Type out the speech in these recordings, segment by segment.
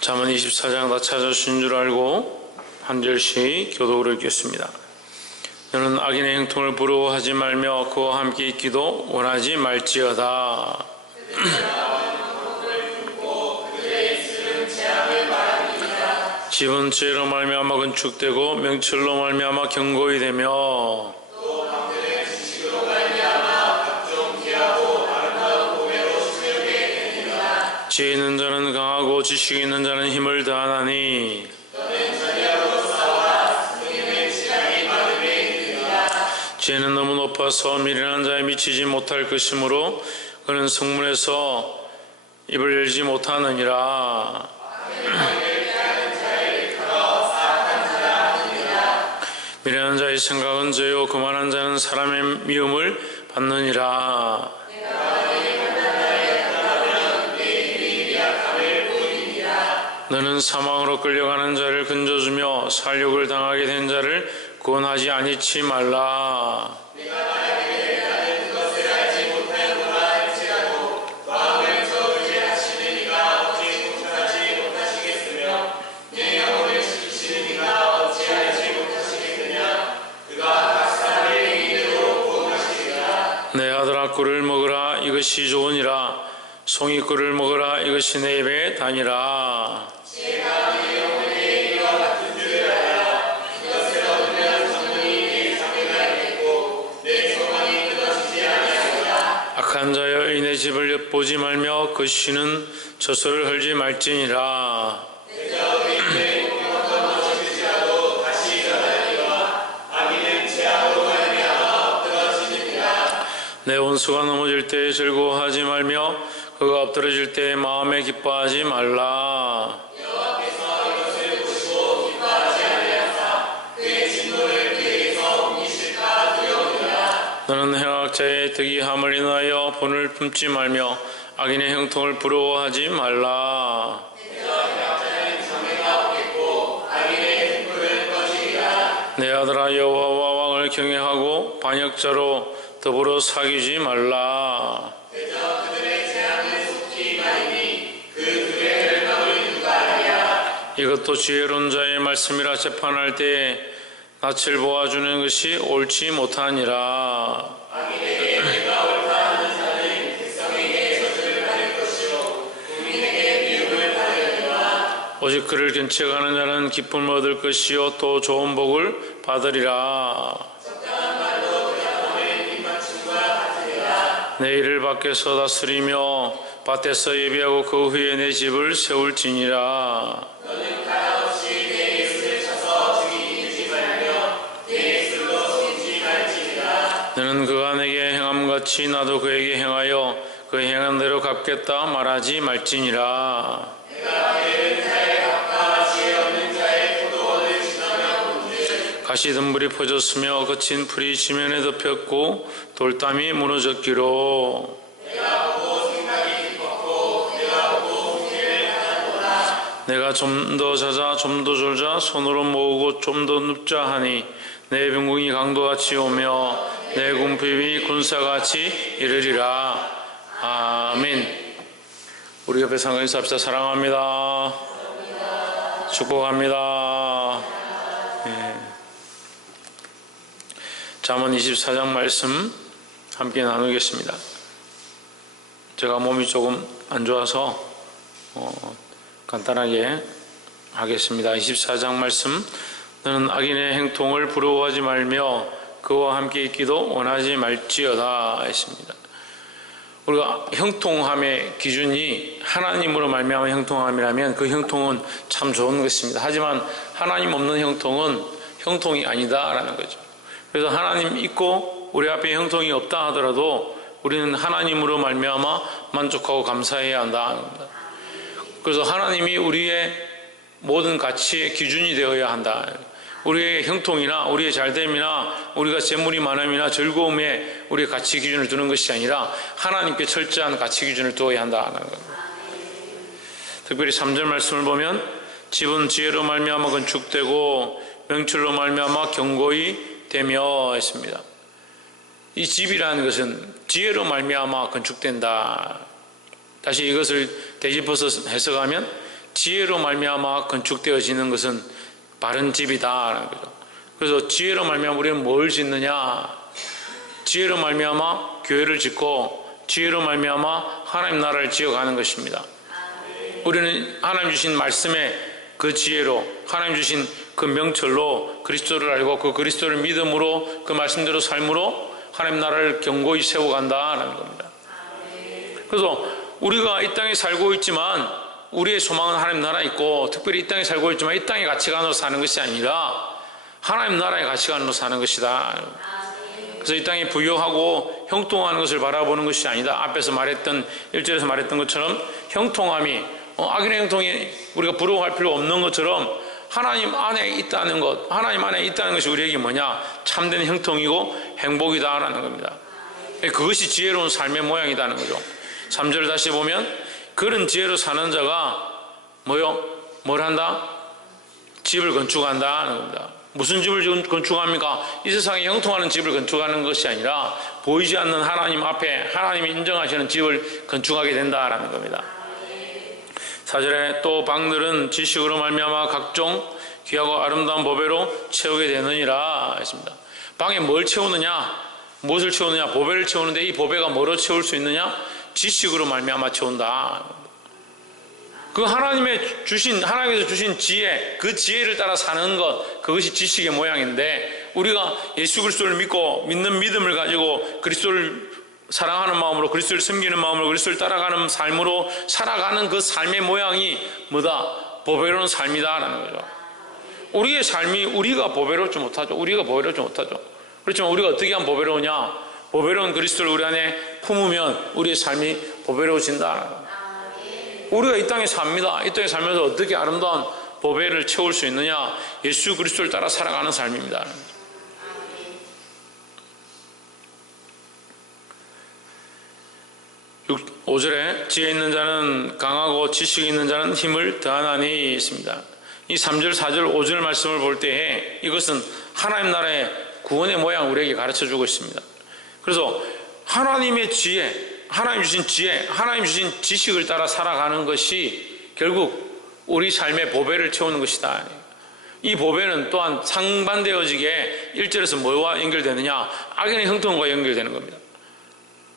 잠언 24장 다 찾아주신 줄 알고 한 절씩 교독을 읽겠습니다. 너는 악인의 형통을 부러워하지 말며 그와 함께 있기도 원하지 말지어다. 집은 죄로 말미암아 건축되고 명철로 말미암아 견고히 되며 지혜 있는 자는 강하고 지식이 있는 자는 힘을 다하나니 지혜는 너무 높아서 미련한 자에 미치지 못할 것이므로 그는 성문에서 입을 열지 못하느니라. 미련한 자의 생각은 죄요 교만한 자는 사람의 미움을 받느니라. 너는 사망으로 끌려가는 자를 건져주며 살육을 당하게 된 자를 구원하지 아니치 말라. 내 아들아 꿀을 먹으라 이것이 좋으니라. 송이 꿀을 먹으라 이것이 내 입에 다니라. 악한 자여 이내 집을 엿보지 말며 그 쉬는 저소를 헐지 말지니라. 내 원수가 넘어질 때에 즐거워하지 말며 그가 엎드러질 때에 마음에 기뻐하지 말라. 너는 행악자의 득이함을 인하여 본을 품지 말며 악인의 형통을 부러워하지 말라. 내 아들아 여호와와 왕을 경외하고 반역자로 더불어 사귀지 말라. 이것도 지혜로운 자의 말씀이라. 재판할 때에 낯을 보아주는 것이 옳지 못하니라. 오직 그를 견책하는 자는 기쁨을 얻을 것이요 또 좋은 복을 받으리라. 내 일을 밖에서 다스리며 밭에서 예비하고 그 후에 내 집을 세울지니라. 너는 그가 내게 행함같이 나도 그에게 행하여 그 행한 대로 갚겠다 말하지 말지니라. 가시덤불이 퍼졌으며 거친 풀이 지면에 덮였고 돌담이 무너졌기로. 내가 좀 더 자자 좀 더 졸자 손으로 모으고 좀 더 눕자 하니 내 병궁이 강도같이 오며 내 궁핍이 군사같이 이르리라. 아멘. 우리 옆에 상관 인사합시다. 사랑합니다. 축복합니다. 네. 잠언 24장 말씀 함께 나누겠습니다. 제가 몸이 조금 안 좋아서 간단하게 하겠습니다. 24장 말씀. 너는 악인의 행통을 부러워하지 말며 그와 함께 있기도 원하지 말지어다 했습니다. 우리가 형통함의 기준이 하나님으로 말미암아 형통함이라면 그 형통은 참 좋은 것입니다. 하지만 하나님 없는 형통은 형통이 아니다라는 거죠. 그래서 하나님 있고 우리 앞에 형통이 없다 하더라도 우리는 하나님으로 말미암아 만족하고 감사해야 한다는 겁니다. 그래서 하나님이 우리의 모든 가치의 기준이 되어야 한다. 우리의 형통이나 우리의 잘됨이나 우리가 재물이 많음이나 즐거움에 우리의 가치 기준을 두는 것이 아니라 하나님께 철저한 가치 기준을 두어야 한다는 겁니다. 특별히 3절 말씀을 보면 집은 지혜로 말미암아 건축되고 명철로 말미암아 견고히 되며 했습니다. 이 집이라는 것은 지혜로 말미암아 건축된다. 다시 이것을 되짚어서 해석하면 지혜로 말미암아 건축되어지는 것은 바른 집이다라는 거죠. 그래서 지혜로 말미암아 우리는 뭘 짓느냐? 지혜로 말미암아 교회를 짓고 지혜로 말미암아 하나님 나라를 지어가는 것입니다. 우리는 하나님 주신 말씀의 그 지혜로, 하나님 주신 그 명철로 그리스도를 알고 그 그리스도를 믿음으로 그 말씀대로 삶으로 하나님 나라를 견고히 세워간다라는 겁니다. 그래서 우리가 이 땅에 살고 있지만 우리의 소망은 하나님 나라에 있고, 특별히 이 땅에 살고 있지만 이 땅의 가치관으로 사는 것이 아니라 하나님 나라의 가치관으로 사는 것이다. 그래서 이 땅에 부유하고 형통하는 것을 바라보는 것이 아니다. 앞에서 말했던 1절에서 말했던 것처럼 형통함이 악인의 형통이 우리가 부러워할 필요 없는 것처럼 하나님 안에 있다는 것, 하나님 안에 있다는 것이 우리에게 뭐냐? 참된 형통이고 행복이다라는 겁니다. 그것이 지혜로운 삶의 모양이라는 거죠. 3절 다시 보면 그런 지혜로 사는 자가 뭘 한다? 집을 건축한다는 겁니다. 무슨 집을 건축합니까? 이 세상에 형통하는 집을 건축하는 것이 아니라 보이지 않는 하나님 앞에 하나님이 인정하시는 집을 건축하게 된다라는 겁니다. 4절에 또 방들은 지식으로 말미암아 각종 귀하고 아름다운 보배로 채우게 되느니라 했습니다. 방에 뭘 채우느냐? 무엇을 채우느냐? 보배를 채우는데 이 보배가 뭐로 채울 수 있느냐? 지식으로 말미암아 채운다. 그 하나님께서 주신 지혜, 그 지혜를 따라 사는 것, 그것이 지식의 모양인데, 우리가 예수 그리스도를 믿고 믿는 믿음을 가지고 그리스도를 사랑하는 마음으로, 그리스도를 섬기는 마음으로, 그리스도를 따라가는 삶으로 살아가는 그 삶의 모양이 뭐다? 보배로운 삶이다라는 거죠. 우리의 삶이 우리가 보배롭지 못하죠. 그렇지만 우리가 어떻게 하면 보배로우냐? 보배로운 그리스도를 우리 안에 품으면 우리의 삶이 보배로워진다. 우리가 이 땅에 삽니다. 이 땅에 살면서 어떻게 아름다운 보배를 채울 수 있느냐? 예수 그리스도를 따라 살아가는 삶입니다. 5절에 지혜 있는 자는 강하고 지식이 있는 자는 힘을 더하나니 있습니다. 이 3절, 4절, 5절 말씀을 볼 때에 이것은 하나님 나라의 구원의 모양 우리에게 가르쳐주고 있습니다. 그래서 하나님의 지혜, 하나님 주신 지혜, 하나님 주신 지식을 따라 살아가는 것이 결국 우리 삶의 보배를 채우는 것이다. 이 보배는 또한 상반되어지게 1절에서 뭐와 연결되느냐? 악인의 형통과 연결되는 겁니다.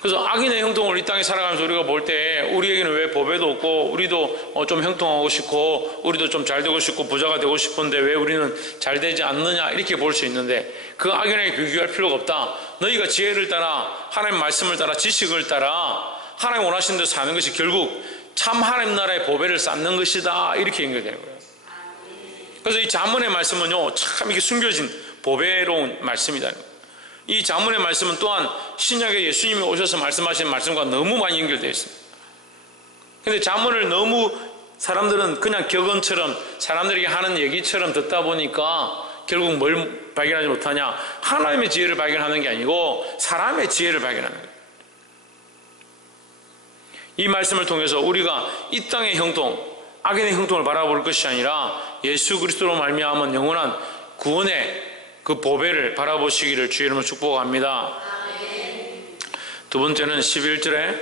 그래서 악인의 형통을 이 땅에 살아가면서 우리가 볼 때 우리에게는 왜 보배도 없고 우리도 좀 형통하고 싶고 우리도 좀 잘 되고 싶고 부자가 되고 싶은데 왜 우리는 잘 되지 않느냐 이렇게 볼 수 있는데, 그 악인에게 비교할 필요가 없다. 너희가 지혜를 따라 하나님 말씀을 따라 지식을 따라 하나님 원하시는 대로 사는 것이 결국 참 하나님 나라의 보배를 쌓는 것이다. 이렇게 연결되는 거예요. 그래서 이 잠언의 말씀은요 참 이게 숨겨진 보배로운 말씀이다. 이 잠언의 말씀은 또한 신약에 예수님이 오셔서 말씀하신 말씀과 너무 많이 연결되어 있습니다. 그런데 잠언을 너무 사람들은 그냥 격언처럼 사람들에게 하는 얘기처럼 듣다 보니까 결국 뭘 발견하지 못하냐? 하나님의 지혜를 발견하는 게 아니고 사람의 지혜를 발견하는 거예요. 이 말씀을 통해서 우리가 이 땅의 형통, 악인의 형통을 바라볼 것이 아니라 예수 그리스도로 말미암은 영원한 구원의 그 보배를 바라보시기를 주의 이름으로 축복합니다. 두 번째는 11절에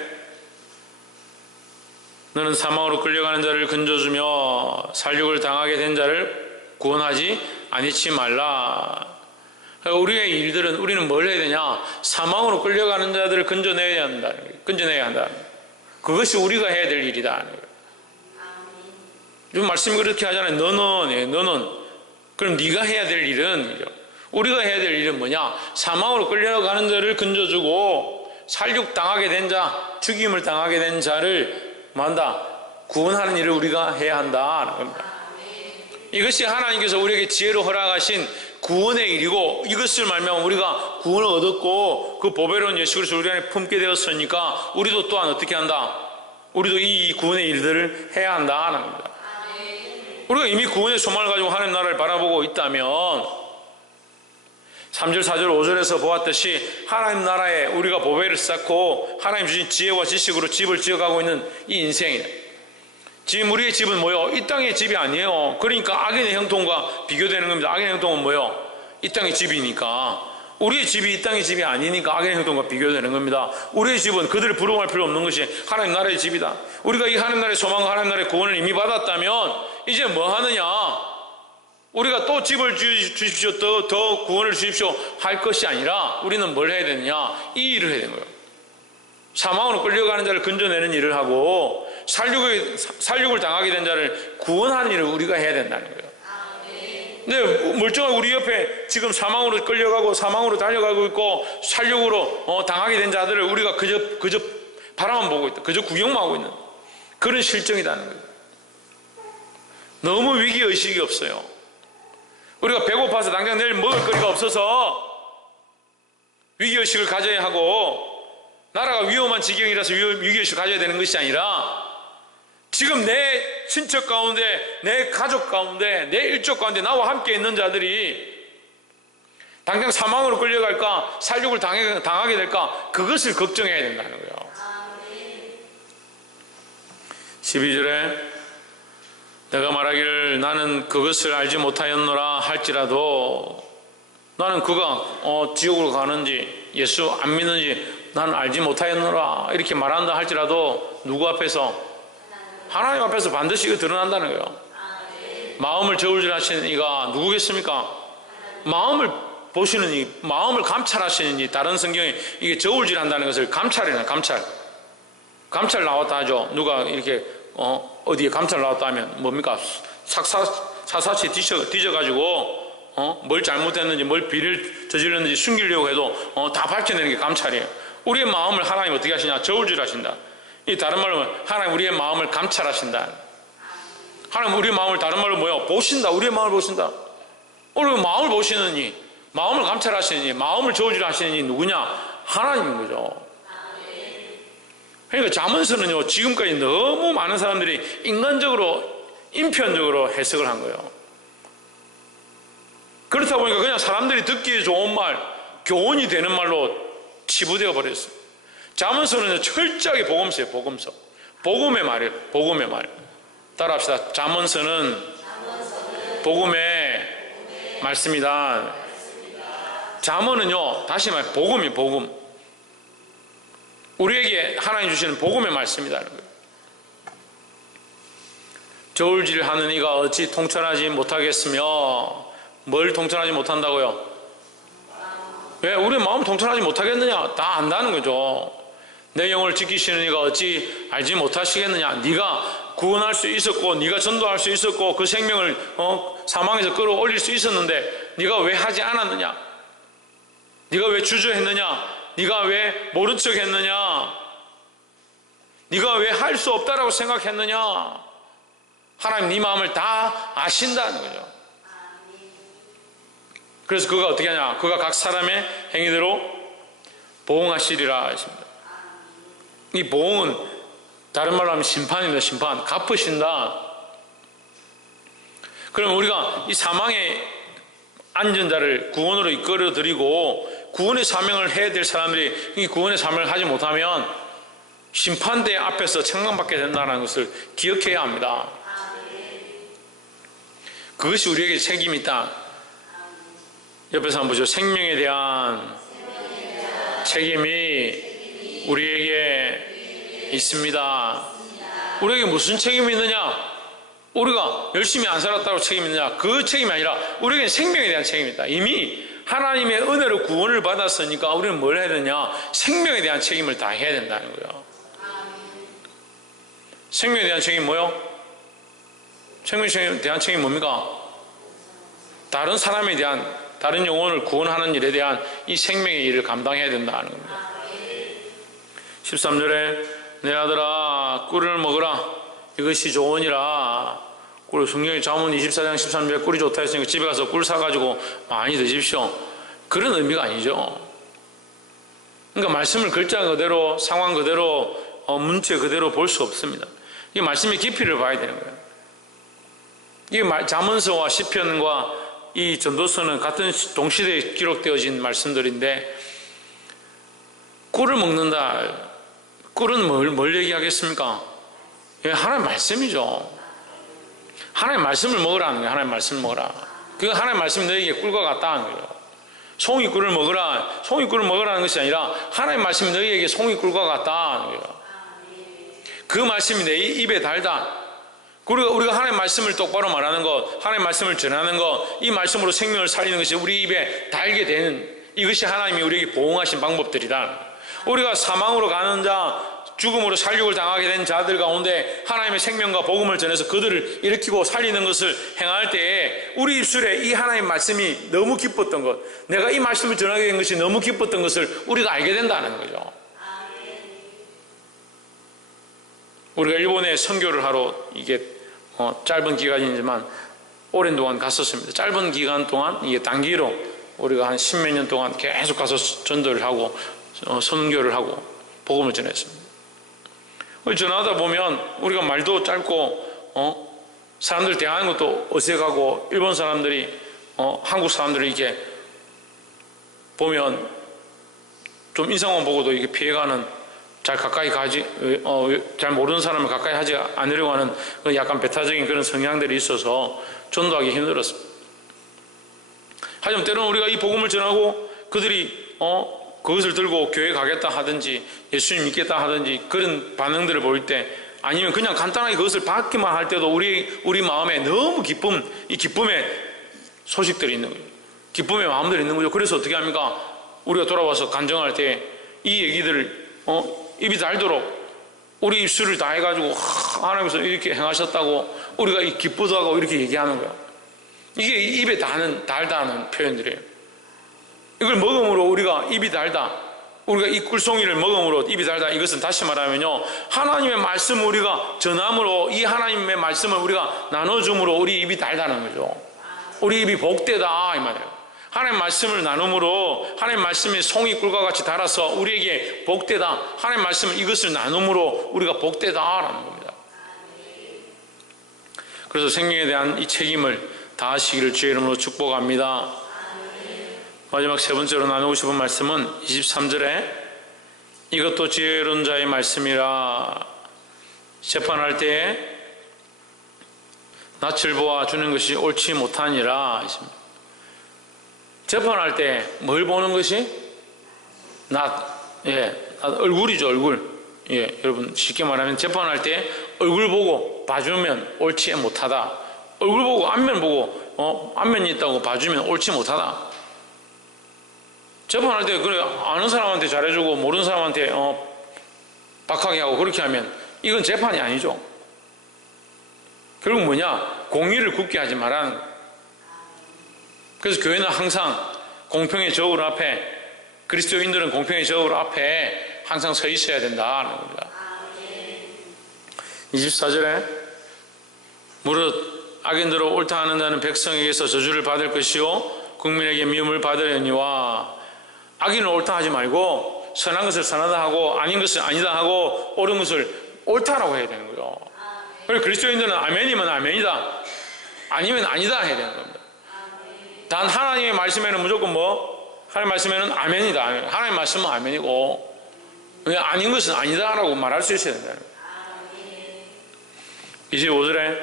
너는 사망으로 끌려가는 자를 건져주며 살육을 당하게 된 자를 구원하지 아니치 말라. 우리의 일들은 우리는 뭘 해야 되냐? 사망으로 끌려가는 자들을 건져내야 한다. 그것이 우리가 해야 될 일이다. 좀 말씀이 그렇게 하잖아요. 너는 그럼 네가 해야 될 일은, 우리가 해야 될 일은 뭐냐? 사망으로 끌려가는 자를 건져주고 살육 당하게 된 자, 죽임을 당하게 된 자를 뭐한다? 구원하는 일을 우리가 해야 한다. 이것이 하나님께서 우리에게 지혜로 허락하신 구원의 일이고, 이것을 말미암아 우리가 구원을 얻었고 그 보배로운 예수 그리스도를 우리 안에 품게 되었으니까 우리도 또한 어떻게 한다? 우리도 이 구원의 일들을 해야 한다는 겁니다. 우리가 이미 구원의 소망을 가지고 하나님 나라를 바라보고 있다면 3절, 4절, 5절에서 보았듯이 하나님 나라에 우리가 보배를 쌓고 하나님 주신 지혜와 지식으로 집을 지어가고 있는 이 인생이다. 지금 우리의 집은 뭐요? 이 땅의 집이 아니에요. 그러니까 악인의 형통과 비교되는 겁니다. 악인의 형통은 뭐요? 이 땅의 집이니까. 우리의 집이 이 땅의 집이 아니니까 악의 행동과 비교되는 겁니다. 우리의 집은 그들을 부러워할 필요 없는 것이 하나님 나라의 집이다. 우리가 이 하나님 나라의 소망과 하나님 나라의 구원을 이미 받았다면 이제 뭐 하느냐? 우리가 또 집을 주십시오, 더 구원을 주십시오 할 것이 아니라 우리는 뭘 해야 되느냐? 이 일을 해야 되는 거예요. 사망으로 끌려가는 자를 건져내는 일을 하고 살육을 당하게 된 자를 구원하는 일을 우리가 해야 된다는 거예요. 근데 멀쩡하게 우리 옆에 지금 사망으로 끌려가고 사망으로 달려가고 있고 살육으로 당하게 된 자들을 우리가 그저 바라만 보고 있다, 그저 구경만 하고 있는 그런 실정이라는 거예요. 너무 위기의식이 없어요. 우리가 배고파서 당장 내일 먹을 거리가 없어서 위기의식을 가져야 하고, 나라가 위험한 지경이라서 위기의식을 가져야 되는 것이 아니라 지금 내 친척 가운데, 내 가족 가운데, 내 일족 가운데 나와 함께 있는 자들이 당장 사망으로 끌려갈까, 살육을 당하게 될까, 그것을 걱정해야 된다는 거예요. 12절에 내가 말하기를 나는 그것을 알지 못하였노라 할지라도, 나는 그가 지옥으로 가는지 예수 안 믿는지 나는 알지 못하였노라 이렇게 말한다 할지라도 누구 앞에서? 하나님 앞에서 반드시 이거 드러난다는 거예요. 마음을 저울질하시는 이가 누구겠습니까? 마음을 보시는 이, 마음을 감찰하시는 이, 다른 성경에 이게 저울질한다는 것을 감찰이나 감찰 나왔다 하죠. 누가 이렇게 어디에 감찰 나왔다 하면 뭡니까? 사사치 뒤져가지고 뭘 잘못했는지, 뭘 비리를 저질렀는지 숨기려고 해도 다 밝혀내는 게 감찰이에요. 우리의 마음을 하나님 어떻게 하시냐? 저울질하신다. 이 다른 말로 하나님 우리의 마음을 감찰하신다. 하나님 우리의 마음을 다른 말로 뭐야? 보신다. 우리의 마음을 보신다. 우리 마음을 보시는 이, 마음을 감찰하시는 이, 마음을 저울질하시는 이 누구냐? 하나님인 거죠. 그러니까 잠언서는요, 지금까지 너무 많은 사람들이 인간적으로, 인편적으로 해석을 한 거예요. 그렇다 보니까 그냥 사람들이 듣기에 좋은 말, 교훈이 되는 말로 치부되어 버렸어요. 잠언서는 철저하게 복음서예요. 복음서. 복음의 말이에요. 복음의 말. 따라합시다. 잠언서는 복음의 말씀이다. 잠언은요, 다시 말해 복음이 복음. 우리에게 하나님 주시는 복음의 말씀이라는 거예요. 저울질하는 이가 어찌 통찰하지 못하겠으며, 뭘 통찰하지 못한다고요? 왜? 우리 마음 통찰하지 못하겠느냐? 다 안다는 거죠. 내 영혼을 지키시는 이가 어찌 알지 못하시겠느냐? 네가 구원할 수 있었고, 네가 전도할 수 있었고, 그 생명을 사망에서 끌어올릴 수 있었는데 네가 왜 하지 않았느냐? 네가 왜 주저했느냐? 네가 왜 모른 척 했느냐? 네가 왜 할 수 없다라고 생각했느냐? 하나님 네 마음을 다 아신다는 거죠. 그래서 그가 어떻게 하냐? 그가 각 사람의 행위대로 보응하시리라 했습니다. 이 보응은 다른 말로 하면 심판입니다. 심판. 갚으신다. 그럼 우리가 이 사망에 앉은 자를 구원으로 이끌어 드리고 구원의 사명을 해야 될 사람들이 이 구원의 사명을 하지 못하면 심판대 앞에서 책망받게 된다는 것을 기억해야 합니다. 그것이 우리에게 책임이 있다. 옆에서 한번 보죠. 생명에 대한 책임이 우리에게 있습니다. 우리에게 무슨 책임이 있느냐? 우리가 열심히 안 살았다고 책임이 있느냐? 그 책임이 아니라 우리에게 생명에 대한 책임이 있다. 이미 하나님의 은혜로 구원을 받았으니까 우리는 뭘 해야 되냐? 생명에 대한 책임을 다 해야 된다는 거예요. 생명에 대한 책임이 뭐요? 생명에 대한 책임이 뭡니까? 다른 사람에 대한, 다른 영혼을 구원하는 일에 대한 이 생명의 일을 감당해야 된다는 겁니다. 13절에 내 아들아 꿀을 먹으라 이것이 좋으니라. 꿀, 성경의 잠언 24장 13절에 꿀이 좋다 했으니까 집에 가서 꿀 사가지고 많이 드십시오. 그런 의미가 아니죠. 그러니까 말씀을 글자 그대로, 상황 그대로, 문체 그대로 볼 수 없습니다. 이 말씀의 깊이를 봐야 되는 거예요. 이 잠언서와 시편과 이 전도서는 같은 동시대에 기록되어진 말씀들인데, 꿀을 먹는다. 꿀은 뭘 얘기하겠습니까? 하나님 말씀이죠. 하나님 말씀을 먹으라는 거예요. 하나님 말씀을 먹으라. 그 하나님 말씀이 너에게 꿀과 같다 하는 거예요. 송이꿀을 먹으라. 송이꿀을 먹으라는 것이 아니라 하나님 말씀이 너희에게 송이꿀과 같다. 그 말씀이 내 입에 달다. 그리고 우리가 하나님 말씀을 똑바로 말하는 것, 하나님 말씀을 전하는 것, 이 말씀으로 생명을 살리는 것이 우리 입에 달게 되는, 이것이 하나님이 우리에게 보응하신 방법들이다. 우리가 사망으로 가는 자, 죽음으로 살육을 당하게 된 자들 가운데 하나님의 생명과 복음을 전해서 그들을 일으키고 살리는 것을 행할 때에 우리 입술에 이 하나님 말씀이 너무 기뻤던 것, 내가 이 말씀을 전하게 된 것이 너무 기뻤던 것을 우리가 알게 된다는 거죠. 우리가 일본에 선교를 하러, 이게 짧은 기간이지만 오랜 동안 갔었습니다. 짧은 기간 동안 이게 단기로 우리가 한 십몇 년 동안 계속 가서 전도를 하고 선교를 하고 복음을 전했습니다. 전하다 보면 우리가 말도 짧고 사람들 대하는 것도 어색하고, 일본 사람들이 한국 사람들이 이렇게 보면 좀 인상만 보고도 이렇게 피해가는, 잘 가까이 가지, 잘 모르는 사람을 가까이 하지 않으려고 하는 약간 배타적인 그런 성향들이 있어서 전도하기 힘들었습니다. 하지만 때로는 우리가 이 복음을 전하고 그들이 그것을 들고 교회 가겠다 하든지 예수님 믿겠다 하든지 그런 반응들을 보일 때, 아니면 그냥 간단하게 그것을 받기만 할 때도 우리 마음에 너무 기쁨, 이 기쁨의 소식들이 있는 거예요. 기쁨의 마음들이 있는 거죠. 그래서 어떻게 합니까? 우리가 돌아와서 간증할 때 이 얘기들을 입이 달도록 우리 입술을 다 해가지고 하나님께서 이렇게 행하셨다고 우리가 기쁘도 하고 이렇게 얘기하는 거예요. 이게 입에 달다는 표현들이에요. 이걸 먹음으로 우리가 입이 달다, 우리가 이 꿀송이를 먹음으로 입이 달다, 이것은 다시 말하면요, 하나님의 말씀을 우리가 전함으로, 이 하나님의 말씀을 우리가 나눠줌으로 우리 입이 달다는 거죠. 우리 입이 복되다 이 말이에요. 하나님 말씀을 나눔으로, 하나님 말씀이 송이꿀과 같이 달아서 우리에게 복되다, 하나님 말씀을 이것을 나눔으로 우리가 복되다라는 겁니다. 그래서 생명에 대한 이 책임을 다하시기를 주의 이름으로 축복합니다. 마지막 세 번째로 나누고 싶은 말씀은 23절에 이것도 지혜로운 자의 말씀이라, 재판할 때에 낯을 보아 주는 것이 옳지 못하니라. 재판할 때 뭘 보는 것이? 얼굴이죠, 얼굴. 여러분 쉽게 말하면 재판할 때 얼굴 보고 봐주면 옳지 못하다. 얼굴 보고 앞면 보고 앞면이 있다고 봐주면 옳지 못하다. 재판할 때 그래 아는 사람한테 잘해주고 모르는 사람한테 박하게 하고 그렇게 하면 이건 재판이 아니죠. 결국 뭐냐? 공의를 굳게 하지 말라는 거예요. 그래서 교회는 항상 공평의 저울 앞에, 그리스도인들은 공평의 저울 앞에 항상 서 있어야 된다는 겁니다. 24절에 무릇 악인들로 옳다 하는 자는 백성에게서 저주를 받을 것이요 국민에게 미움을 받으려니와, 악인을 옳다 하지 말고 선한 것을 선하다 하고 아닌 것을 아니다 하고 옳은 것을 옳다라고 해야 되는 거예요. 그래서 그리스도인들은 아멘이면 아멘이다, 아니면 아니다 해야 되는 겁니다. 단 하나님의 말씀에는 무조건 하나님 말씀에는 아멘이다, 하나님 말씀은 아멘이고 아닌 것은 아니다라고 말할 수 있어야 된다는 거예요. 25절에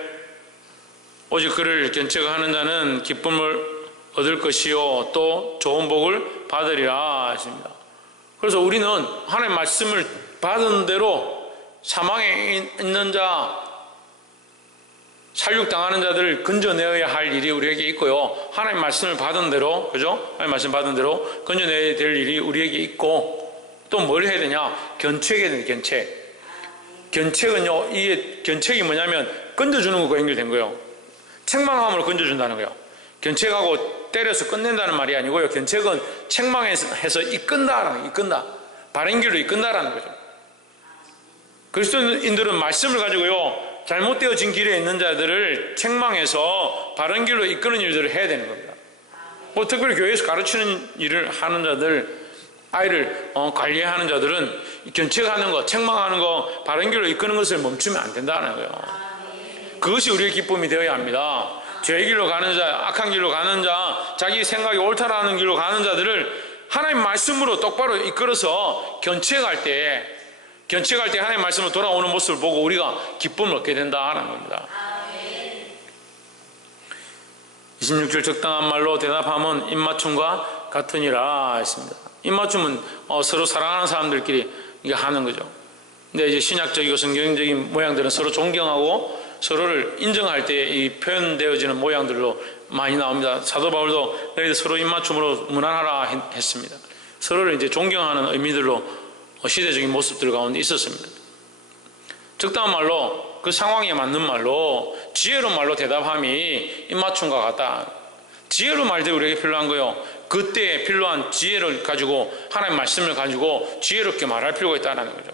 오직 그를 견책하는 자는 기쁨을 얻을 것이요 또 좋은 복을 받으리라 하십니다. 그래서 우리는 하나님 말씀을 받은 대로 사망에 있는 자, 살육당하는 자들을 건져내어야 할 일이 우리에게 있고요, 하나님 말씀을 받은 대로, 그죠? 하나님 말씀 받은 대로 건져내야 될 일이 우리에게 있고, 또 뭘 해야 되냐? 견책해야 되는 견책. 견책은요, 이게 견책이 뭐냐면 건져주는 것과 연결된 거예요. 책망함으로 건져준다는 거예요. 견책하고 때려서 끝낸다는 말이 아니고요, 견책은 책망해서 이끈다라는, 이끈다, 바른 길로 이끈다라는 거죠. 그리스도인들은 말씀을 가지고요, 잘못되어진 길에 있는 자들을 책망해서 바른 길로 이끄는 일들을 해야 되는 겁니다. 특별히 교회에서 가르치는 일을 하는 자들, 아이를 관리하는 자들은 견책하는 것, 책망하는 것, 바른 길로 이끄는 것을 멈추면 안 된다는 거예요. 그것이 우리의 기쁨이 되어야 합니다. 죄의 길로 가는 자, 악한 길로 가는 자, 자기 생각이 옳다라는 길로 가는 자들을 하나님 말씀으로 똑바로 이끌어서 견책할 때 하나님 말씀으로 돌아오는 모습을 보고 우리가 기쁨을 얻게 된다는 겁니다. 26절 적당한 말로 대답함은 입맞춤과 같으니라 했습니다. 입맞춤은 서로 사랑하는 사람들끼리 이게 하는 거죠. 근데 이제 신약적이고 성경적인 모양들은 서로 존경하고 서로를 인정할 때 이 표현되어지는 모양들로 많이 나옵니다. 사도 바울도 너희들 서로 입맞춤으로 문안하라 했습니다. 서로를 이제 존경하는 의미들로 시대적인 모습들 가운데 있었습니다. 적당한 말로 그 상황에 맞는 말로 지혜로운 말로 대답함이 입맞춤과 같다. 지혜로운 말들이 우리에게 필요한 거예요. 그때에 필요한 지혜를 가지고 하나님의 말씀을 가지고 지혜롭게 말할 필요가 있다는 거죠.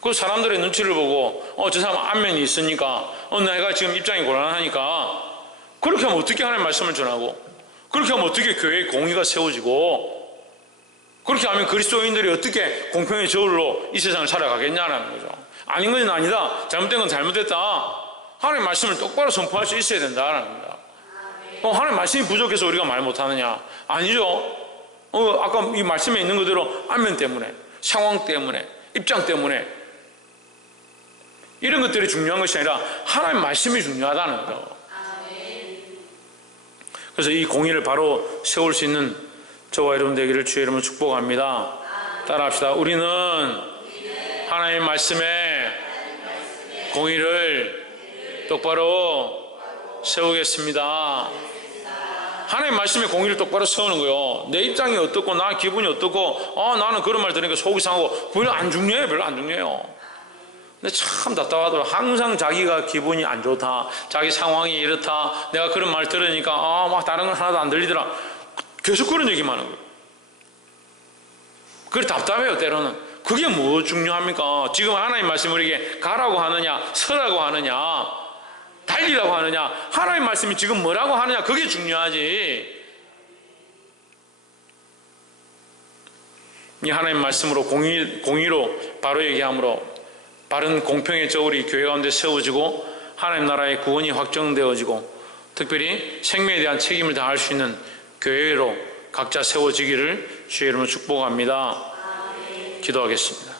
그 사람들의 눈치를 보고 저 사람 안면이 있으니까 내가 지금 입장이 곤란하니까 그렇게 하면 어떻게 하나님의 말씀을 전하고 그렇게 하면 어떻게 교회의 공의가 세워지고 그렇게 하면 그리스도인들이 어떻게 공평의 저울로 이 세상을 살아가겠냐는 거죠. 아닌 건 아니다. 잘못된 건 잘못됐다. 하나님의 말씀을 똑바로 선포할 수 있어야 된다는 겁니다. 하나님의 말씀이 부족해서 우리가 말 못하느냐? 아니죠. 아까 이 말씀에 있는 그대로 안면 때문에, 상황 때문에, 입장 때문에 이런 것들이 중요한 것이 아니라 하나님의 말씀이 중요하다는 거죠. 그래서 이 공의를 바로 세울 수 있는 저와 여러분 되기를 주의 이름으로 축복합니다. 따라합시다. 우리는 하나님의 말씀에 공의를 똑바로 세우겠습니다. 하나님의 말씀에 공의를 똑바로 세우는 거예요. 내 입장이 어떻고 나 기분이 어떻고 나는 그런 말 들으니까 속이 상하고 별로 안 중요해요. 별로 안 중요해요. 근데 참 답답하더라고요. 항상 자기가 기분이 안 좋다, 자기 상황이 이렇다, 내가 그런 말 들으니까 막 다른 건 하나도 안 들리더라. 계속 그런 얘기만 하는 거예요. 그게 답답해요. 때로는. 그게 뭐 중요합니까? 지금 하나님 말씀 우리에게 가라고 하느냐, 서라고 하느냐, 달리라고 하느냐, 하나님 말씀이 지금 뭐라고 하느냐, 그게 중요하지. 이 하나님 말씀으로 공의로 바로 얘기함으로 바른 공평의 저울이 교회 가운데 세워지고 하나님 나라의 구원이 확정되어지고 특별히 생명에 대한 책임을 다할 수 있는 교회로 각자 세워지기를 주의 이름으로 축복합니다. 기도하겠습니다.